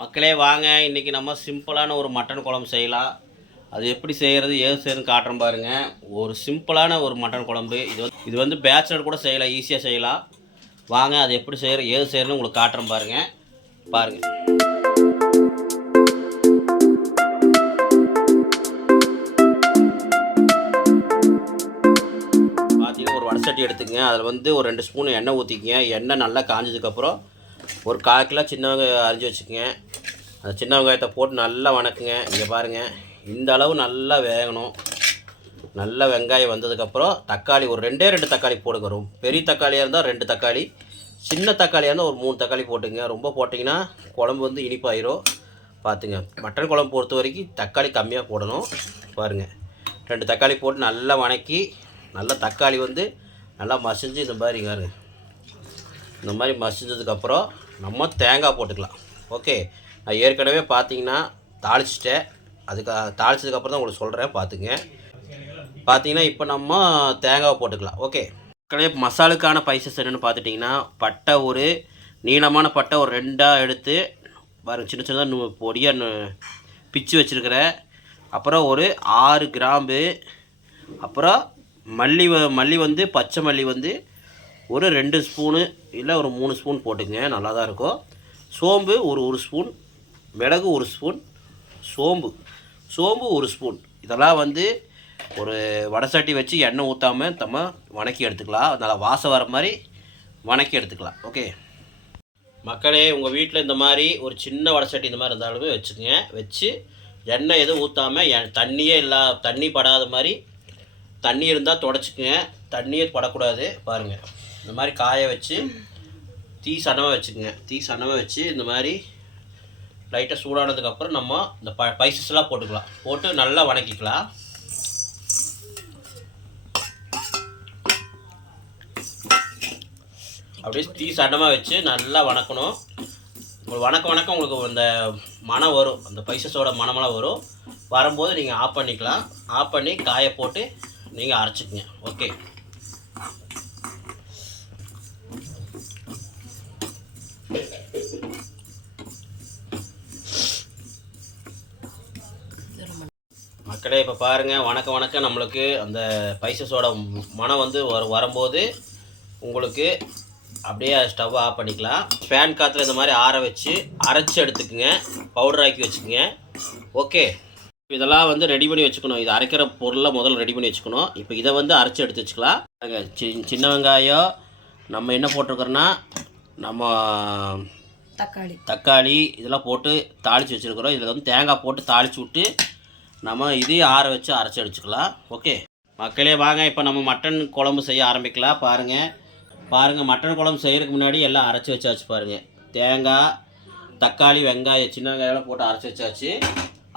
மக்களே வாங்க, இன்றைக்கி நம்ம சிம்பிளான ஒரு மட்டன் குழம்பு செய்யலாம். அது எப்படி செய்கிறது ஏது செய்யணும்னு காட்டுறேன் பாருங்கள். ஒரு சிம்பிளான ஒரு மட்டன் குழம்பு. இது வந்து பேச்சுலர் கூட செய்யலாம், ஈஸியாக செய்யலாம். வாங்க அது எப்படி செய்கிறது ஏது செய்யணும்னு உங்களுக்கு காட்டுறேன் பாருங்கள். பார்த்தீங்கன்னா ஒரு வடசட்டி எடுத்துக்கங்க. அதில் வந்து ஒரு 2 ஸ்பூன் எண்ணெய் ஊற்றிக்கங்க. எண்ணெய் நல்லா காஞ்சதுக்கப்புறம் ஒரு 1/4 கிலோ சின்ன வெங்காயம் அரிஞ்சு வச்சுக்கோங்க. அந்த சின்ன வெங்காயத்தை போட்டு நல்லா வணக்குங்க. இங்கே பாருங்கள், இந்த அளவு நல்லா வேகணும். நல்லா வெங்காயம் வந்ததுக்கப்புறம் தக்காளி ஒரு 2 தக்காளி போடுங்க. பெரிய தக்காளியாக இருந்தால் 2 தக்காளி, சின்ன தக்காளியாக இருந்தால் ஒரு 3 தக்காளி போட்டுங்க. ரொம்ப போட்டிங்கன்னா குழம்பு வந்து இனிப்பாயிரும். பார்த்துங்க, மட்டன் குழம்பு பொறுத்த வரைக்கும் தக்காளி கம்மியாக போடணும். பாருங்கள், 2 தக்காளி போட்டு நல்லா வணக்கி, நல்லா தக்காளி வந்து நல்லா மசிஞ்சு இந்த மாதிரி மசிஞ்சதுக்கப்புறம் நம்ம தேங்காய் போட்டுக்கலாம். ஓகே, நான் ஏற்கனவே பார்த்தீங்கன்னா தாளிச்சிட்டேன். தாளிச்சதுக்கப்புறம் தான் உங்களுக்கு சொல்கிறேன். பார்த்தீங்கன்னா இப்போ நம்ம தேங்காய் போட்டுக்கலாம். ஓகே, மசாலுக்கான பைசஸ் என்னென்னு பார்த்துட்டிங்கன்னா, பட்டை ஒரு நீளமான பட்டை ஒரு 2 எடுத்து பாருங்கள், சின்ன சின்னதாக பொடியாக பிச்சு வச்சுருக்கிறேன். அப்புறம் ஒரு 6 கிராம்பு, அப்புறம் மல்லி வந்து பச்சை மல்லி வந்து ஒரு 2 ஸ்பூனு இல்லை ஒரு 3 ஸ்பூன் போட்டுங்க, நல்லா தான் இருக்கும். சோம்பு ஒரு ஸ்பூன், மிளகு 1 ஸ்பூன், சோம்பு 1 ஸ்பூன். இதெல்லாம் வந்து ஒரு வடசட்டி வச்சு எண்ணெய் ஊற்றாமல் நம்ம வணக்கி எடுத்துக்கலாம். நல்லா வாசம் வர மாதிரி வணக்கி எடுத்துக்கலாம். ஓகே மக்களே, உங்கள் வீட்டில் இந்த மாதிரி ஒரு சின்ன வடசட்டி இந்த மாதிரி இருந்தாலுமே வச்சுக்கோங்க. வச்சு எண்ணெய் எதுவும் ஊற்றாமல் தண்ணி படாத மாதிரி, தண்ணி இருந்தால் தொடச்சிக்குங்க, தண்ணியே படக்கூடாது. பாருங்கள், இந்த மாதிரி காய வச்சு தீ சன்னமாக வச்சுக்கோங்க. தீ சன்னமாக வச்சு இந்த மாதிரி லைட்டாக சூடானதுக்கப்புறம் நம்ம இந்த பைசஸ்லாம் போட்டுக்கலாம். போட்டு நல்லா வணக்கிக்கலாம். அப்படியே தீ சன்னமாக வச்சு நல்லா வணக்கணும். உங்களுக்கு வணக்கம் உங்களுக்கு இந்த மணம் வரும், அந்த பைசஸோட மணமெல்லாம் வரும். வரும்போது நீங்கள் ஆஃப் பண்ணிக்கலாம். ஆஃப் பண்ணி காய போட்டு நீங்கள் அரைச்சிக்கங்க. ஓகே, மக்களே இப்போ பாருங்கள், வணக்கம் நம்மளுக்கு அந்த பைசஸோட மனம் வந்து வரும்போது உங்களுக்கு அப்படியே ஸ்டவ் ஆஃப் பண்ணிக்கலாம். ஃபேன் காற்றுல இந்த மாதிரி ஆற வச்சு அரைச்சி எடுத்துக்குங்க, பவுடர் ஆக்கி வச்சுக்கோங்க. ஓகே, இதெல்லாம் வந்து ரெடி பண்ணி வச்சுக்கணும். இது அரைக்கிற பொருளை முதல்ல ரெடி பண்ணி வச்சுக்கணும். இப்போ இதை வந்து அரைச்சி எடுத்து வச்சுக்கலாம். சின்ன வெங்காயம் நம்ம என்ன போட்டிருக்கிறோன்னா, நம்ம தக்காளி இதெல்லாம் போட்டு தாளித்து வச்சுருக்குறோம். இதில் வந்து தேங்காய் போட்டு தாளித்து விட்டு நம்ம இதையும் ஆற வச்சு அரைச்சி அடிச்சுக்கலாம். ஓகே மக்களே வாங்க, இப்போ நம்ம மட்டன் குழம்பு செய்ய ஆரம்பிக்கலாம். பாருங்கள், மட்டன் குழம்பு செய்கிறதுக்கு முன்னாடி எல்லாம் அரைச்சி வச்சாச்சு. பாருங்கள், தேங்காய், தக்காளி, வெங்காயம், சின்ன வெங்காயம்லாம் போட்டு அரைச்சி வச்சாச்சு.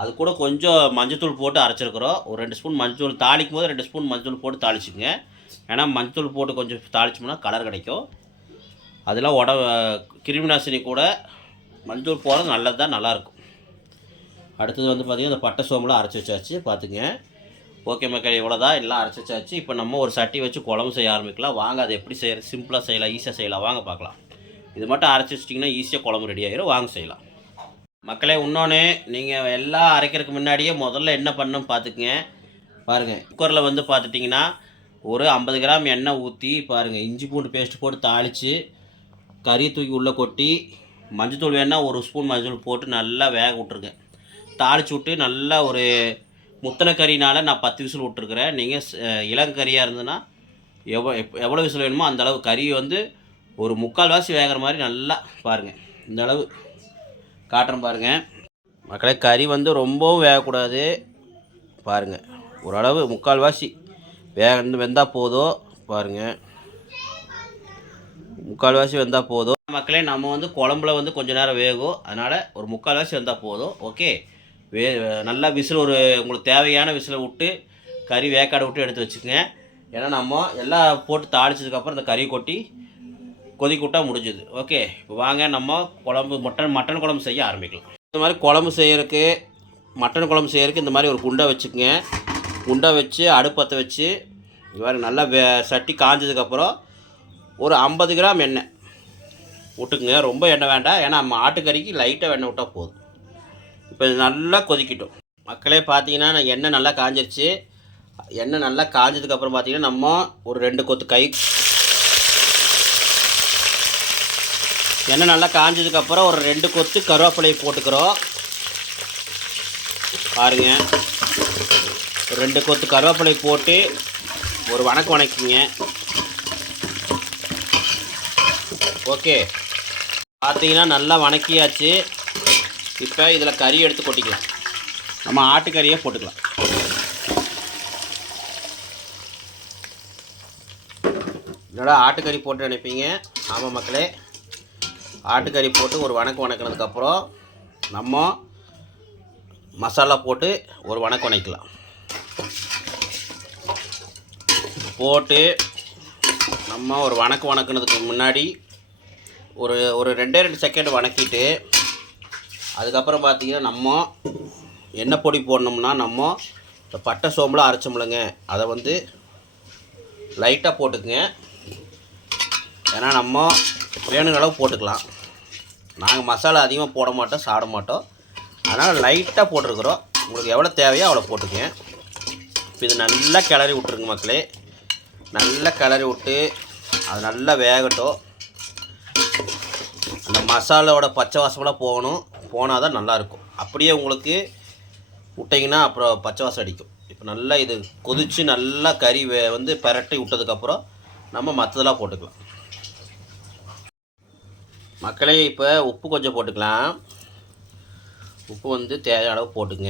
அது கூட கொஞ்சம் மஞ்சத்தூள் போட்டு அரைச்சிருக்கிறோம். ஒரு 2 ஸ்பூன் மஞ்சத்தூள், தாளிக்கும் போது 2 ஸ்பூன் மஞ்சத்தூள் போட்டு தாளிச்சுங்க. ஏன்னா மஞ்சத்தூள் போட்டு கொஞ்சம் தாளிச்சோம்னா கலர் கிடைக்கும். அதெல்லாம் கிருமி நாசினி கூட மஞ்சத்தூள் போகிறது நல்லது தான், நல்லாயிருக்கும். அடுத்தது வந்து பார்த்திங்கன்னா இந்த பட்டை சோம்பெலாம் அரைச்சி வச்சாச்சு. பார்த்துங்க. ஓகே மக்கள், இவ்வளோதான், எல்லாம் அரைச்சி வச்சாச்சு. இப்போ நம்ம ஒரு சட்டி வச்சு குழம்பு செய்ய ஆரம்பிக்கலாம். வாங்க, அது எப்படி செய்கிறது, சிம்பிளாக செய்யலாம், ஈஸியாக செய்யலாம். வாங்க பார்க்கலாம். இது மட்டும் அரைச்சி வச்சிட்டிங்கன்னா ஈஸியாக குழம்பு ரெடி ஆகிடும். வாங்க செய்யலாம். மக்களே, இன்னொன்று, நீங்கள் எல்லாம் அரைக்கிறதுக்கு முன்னாடியே முதல்ல என்ன பண்ணணும் பார்த்துக்குங்க. பாருங்கள், குக்கரில் வந்து பார்த்துட்டிங்கன்னா ஒரு 50 கிராம் எண்ணெய் ஊற்றி பாருங்கள், இஞ்சி பூண்டு பேஸ்ட் போட்டு தாளித்து கறி தூக்கி உள்ளே கொட்டி, மஞ்சத்தூள் வேணால் 1 ஸ்பூன் மஞ்சள் போட்டு நல்லா வேக விட்ருங்க. தாளித்து விட்டு நல்லா ஒரு முத்தனை கறினால் நான் 10 விசில் விட்ருக்குறேன். நீங்கள் இளங்கறியாக இருந்ததுன்னா எவ்வளோ விசில் வேணுமோ அந்த அளவு கறி வந்து ஒரு 3/4 வாசி வேகிற மாதிரி நல்லா பாருங்கள். இந்த அளவு காட்டுறேன் பாருங்கள் மக்களே. கறி வந்து ரொம்பவும் வேகக்கூடாது. பாருங்கள், ஓரளவு 3/4 வாசி வெந்தால் போதும். பாருங்கள், 3/4 வாசி வெந்தால் போதும் மக்களே. நம்ம வந்து குழம்புல வந்து கொஞ்சம் நேரம் வேகும், அதனால் ஒரு 3/4 வாசி வெந்தால் போதும். ஓகே, நல்லா விசில் உங்களுக்கு தேவையான விசிலை விட்டு கறி வேக்காடை விட்டு எடுத்து வச்சுக்கோங்க. ஏன்னா நம்ம எல்லாம் போட்டு தாளிச்சதுக்கப்புறம் இந்த கறி கொட்டி கொதிக்க விட்டால் முடிஞ்சுது. ஓகே, இப்போ வாங்க நம்ம மட்டன் குழம்பு செய்ய ஆரம்பிக்கலாம். இந்த மாதிரி குழம்பு செய்கிறதுக்கு, மட்டன் குழம்பு செய்கிறதுக்கு இந்த மாதிரி ஒரு குண்டை வச்சுக்கோங்க. குண்டை வச்சு அடுப்பத்தை வச்சு இவ்வாறு நல்லா சட்டி காஞ்சதுக்கப்புறம் ஒரு 50 கிராம் எண்ணெய் விட்டுக்குங்க. ரொம்ப எண்ணெய் வேண்டாம், ஏன்னா நம்ம ஆட்டுக்கறிக்கு லைட்டாக எண்ணெய் விட்டால் போதும். இப்போ இது நல்லா கொதிக்கட்டும். மக்களே பார்த்தீங்கன்னா எண்ணெய் நல்லா காஞ்சிருச்சு. எண்ணெய் நல்லா காஞ்சதுக்கப்புறம் பார்த்தீங்கன்னா நம்ம ஒரு 2 கொத்து எண்ணெய் நல்லா காஞ்சதுக்கப்புறம் ஒரு 2 கொத்து கருவேப்பிலையை போட்டுக்கிறோம். பாருங்கள், ஒரு 2 கொத்து கருவேப்பிலை போட்டு ஒரு வணக்குங்க. ஓகே, பார்த்தீங்கன்னா நல்லா வணக்கியாச்சு. இப்போ இதில் கறி எடுத்து கொட்டிக்கலாம். நம்ம ஆட்டுக்கறியை போட்டுக்கலாம். இதோட ஆட்டுக்கறி போட்டு நினைப்பீங்க. ஆமாம் மக்களே, ஆட்டுக்கறி போட்டு ஒரு வணக்கினதுக்கப்புறம் நம்ம மசாலா போட்டு ஒரு வணக்கலாம். போட்டு நம்ம ஒரு வணக்கினதுக்கு முன்னாடி ஒரு 2 செகண்ட் வணக்கிட்டு அதுக்கப்புறம் பார்த்திங்கன்னா நம்ம என்ன பொடி போடணும்னா நம்ம இந்த பட்டை சோம்புலாம் அரைச்சோம்லங்க, அதை வந்து லைட்டாக போட்டுக்குங்க. ஏன்னா நம்ம வேணுங்கிற அளவு போட்டுக்கலாம். நாங்கள் மசாலா அதிகமாக போட மாட்டோம், சாப்பிட மாட்டோம். அதனால் லைட்டாக போட்டிருக்குறோம். உங்களுக்கு எவ்வளோ தேவையோ அவ்வளோ போட்டுக்கங்க. இப்போ இது நல்லா கிளறி விட்ருங்க மக்களே. நல்லா கிளறி விட்டு அது நல்லா வேகட்டும். அந்த மசாலாவோட பச்சை வாசமெல்லாம் போனால் தான் நல்லாயிருக்கும். அப்படியே உங்களுக்கு விட்டிங்கன்னா அப்புறம் பச்சை வாசம் அடிக்கும். இப்போ நல்லா இது கொதித்து நல்லா கறி வந்து பரட்டி விட்டதுக்கப்புறம் நம்ம மற்றதெல்லாம் போட்டுக்கலாம். மக்களே, இப்போ உப்பு கொஞ்சம் போட்டுக்கலாம். உப்பு வந்து தேவையான அளவு போட்டுங்க.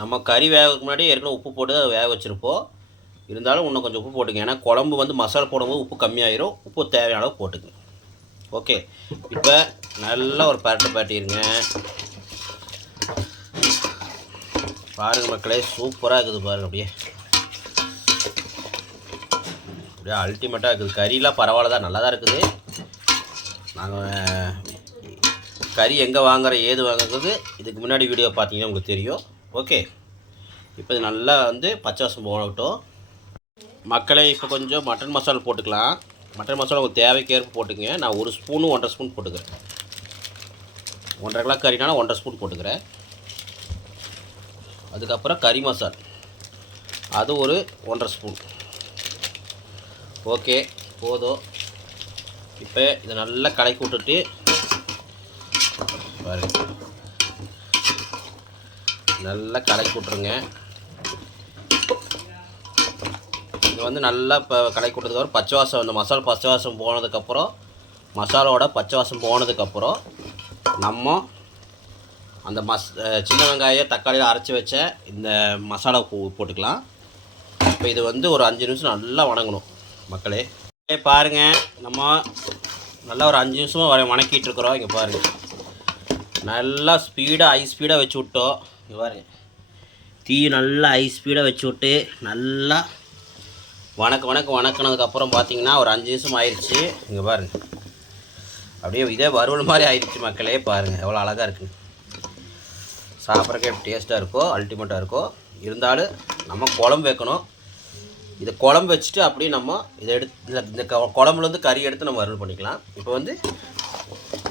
நம்ம கறி வேகிறதுக்கு முன்னாடி ஏற்கனவே உப்பு போட்டு வேக வச்சுருப்போம். இருந்தாலும் இன்னும் கொஞ்சம் உப்பு போட்டுங்க. ஏன்னா குழம்பு வந்து மசாலா போடும்போது உப்பு கம்மியாயிரும். உப்பு தேவையான அளவு போட்டுங்க. ஓகே, இப்போ நல்லா ஒரு பரட்டிடுங்க. பாருங்கள் மக்களே, சூப்பராக இருக்குது பாருங்கள். அப்படியே அல்டிமேட்டாக இருக்குது. கறியெலாம் பரவாயில்ல தான், நல்லா தான் இருக்குது. நாங்கள் கறி எங்கே வாங்குகிற ஏது வாங்குறது இதுக்கு முன்னாடி வீடியோ பார்த்தீங்கன்னா உங்களுக்கு தெரியும். ஓகே, இப்போ இது நல்லா வந்து பச்சை வாசம் போகட்டும். மக்களே, இப்போ கொஞ்சம் மட்டன் மசாலா போட்டுக்கலாம். மட்டன் மசாலா உங்களுக்கு தேவைக்கேற்ப போட்டுக்கங்க. நான் 1 ஸ்பூனு 1.5 ஸ்பூன் போட்டுக்கிறேன். 1.5 கிலோ கறினால 1.5 ஸ்பூன் போட்டுக்கிறேன். அதுக்கப்புறம் கறி மசால் அது ஒரு 1.5 ஸ்பூன். ஓகே, போதும். இப்போ இதை நல்லா கலக்கி விட்டுட்டு பாருங்க, நல்லா கலக்கி விட்ருங்க. இது வந்து நல்லா இப்போ கலக்கி விட்டதுக்கப்புறம் பச்சை வாசம், அந்த மசாலா பச்சை வாசம் போனதுக்கப்புறம், மசாலாவோட பச்சை வாசம் போனதுக்கப்புறம் நம்ம அந்த சின்ன வெங்காயம் தக்காளியில் அரைச்சி வச்ச இந்த மசாலா போட்டுக்கலாம். இப்போ இது வந்து ஒரு 5 நிமிஷம் நல்லா வணங்கணும் மக்களே. பாருங்கள், நம்ம நல்லா ஒரு 5 நிமிஷமாக வணக்கிட்டு இருக்கிறோம். இங்கே பாருங்கள், நல்லா ஸ்பீடாக ஹை ஸ்பீடாக வச்சு விட்டோம். இங்கே பாருங்கள், தீ நல்லா ஹை ஸ்பீடாக வச்சு விட்டு நல்லா வணக்கினதுக்கப்புறம் பார்த்தீங்கன்னா ஒரு 5 நிமிஷம் ஆயிடுச்சு. இங்கே பாருங்கள், அப்படியே இதே வறுவல் மாதிரி ஆயிடுச்சு மக்களே. பாருங்கள் எவ்வளோ அழகாக இருக்குது. சாப்பிட்றக்கே டேஸ்ட்டாக இருக்கோ, அல்டிமேட்டாக இருக்கோ. இருந்தாலும் நம்ம குழம்பு வைக்கணும். இதை குழம்பு வச்சுட்டு அப்படியே நம்ம இதை எடுத்து இந்த குழம்புலேருந்து கறி எடுத்து நம்ம வறுவல் பண்ணிக்கலாம். இப்போ வந்து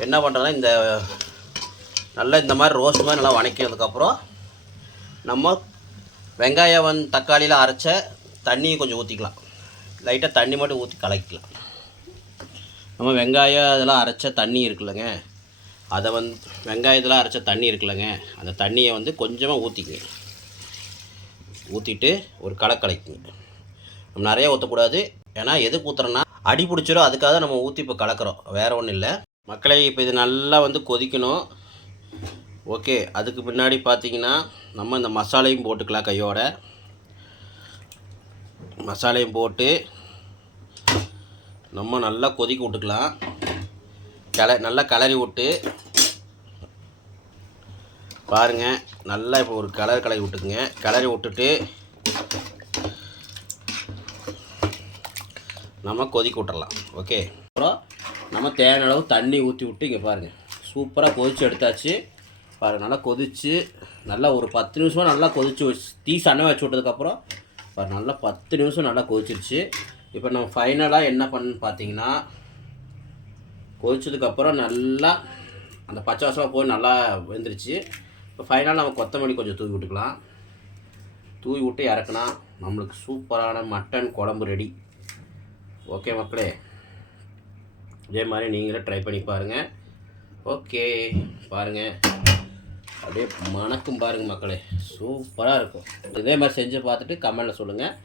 என்ன பண்ணுறோன்னா, இந்த நல்லா இந்த மாதிரி ரோஸ்ட் மாதிரி நல்லா வணக்கினதுக்கப்புறம் நம்ம வெங்காயம் தக்காளியில் அரைச்ச தண்ணியை கொஞ்சம் ஊற்றிக்கலாம். லைட்டாக தண்ணி மட்டும் ஊற்றி கலக்கிக்கலாம். நம்ம வெங்காயம் இதெல்லாம் அரைச்ச தண்ணி இருக்குல்லங்க, அதை வந்து வெங்காயத்தில் அரைச்ச தண்ணி இருக்குல்லங்க, அந்த தண்ணியை வந்து கொஞ்சமாக ஊற்றிக்குங்க. ஊற்றிட்டு ஒரு கலக்குங்க. நம்ம நிறைய ஊற்றக்கூடாது, ஏன்னா எதுக்கு ஊற்றுறோன்னா அடி பிடிச்சிடும். அதுக்காக நம்ம ஊற்றி இப்போ கலக்கிறோம், வேறு ஒன்றும் இல்லை மக்களே. இப்போ இது நல்லா வந்து கொதிக்கணும். ஓகே, அதுக்கு முன்னாடி பார்த்தீங்கன்னா நம்ம இந்த மசாலையும் போட்டுக்கலாம். கையோட மசாலையும் போட்டு நம்ம நல்லா கொதிக்க விட்டுக்கலாம். நல்லா கிளறி விட்டு பாருங்கள், நல்லா இப்போ ஒரு கிளறி விட்டுக்குங்க. கிளறி விட்டுட்டு நம்ம கொதிக்க விட்டுறலாம். ஓகே, அப்புறம் நம்ம தேவையான அளவு தண்ணி ஊற்றி விட்டு இங்கே பாருங்கள், சூப்பராக கொதித்து எடுத்தாச்சு. பாருங்கள், நல்லா கொதித்து நல்லா ஒரு 10 நிமிஷமாக நல்லா கொதித்து தீ சன்னமாக வச்சு விட்டதுக்கப்புறம் பாருங்கள் நல்லா 10 நிமிஷம் நல்லா கொதிச்சிருச்சு. இப்போ நம்ம ஃபைனலாக என்ன பண்ணு பார்த்தீங்கன்னா, கொதிச்சதுக்கப்புறம் நல்லா அந்த பச்சை வாசம் போய் நல்லா வெந்துருச்சு. இப்போ ஃபைனலாக நம்ம கொத்தமல்லி கொஞ்சம் தூவி விட்டுக்கலாம். தூவி விட்டு இறக்குனா நம்மளுக்கு சூப்பரான மட்டன் குழம்பு ரெடி. ஓகே மக்களே, இதே மாதிரி நீங்களே ட்ரை பண்ணி பாருங்கள். ஓகே பாருங்கள், அப்படியே மணக்கும் பாருங்கள் மக்களே, சூப்பராக இருக்கும். இதே மாதிரி செஞ்சு பார்த்துட்டு கமெண்டில் சொல்லுங்கள்.